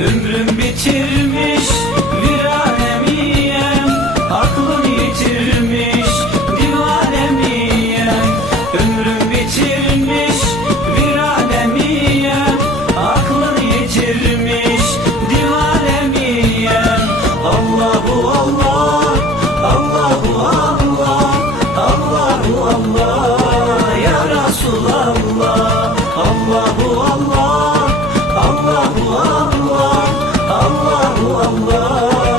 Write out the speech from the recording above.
Ömrüm bitirmiş viranemiyem Aklım yitirmiş divanemiyem. Ömrüm bitirmiş viranemiyem Aklım yitirmiş divanemiyem. Allahu Allah Allahu Allah Allahu Allah Ya Resulallah. Allah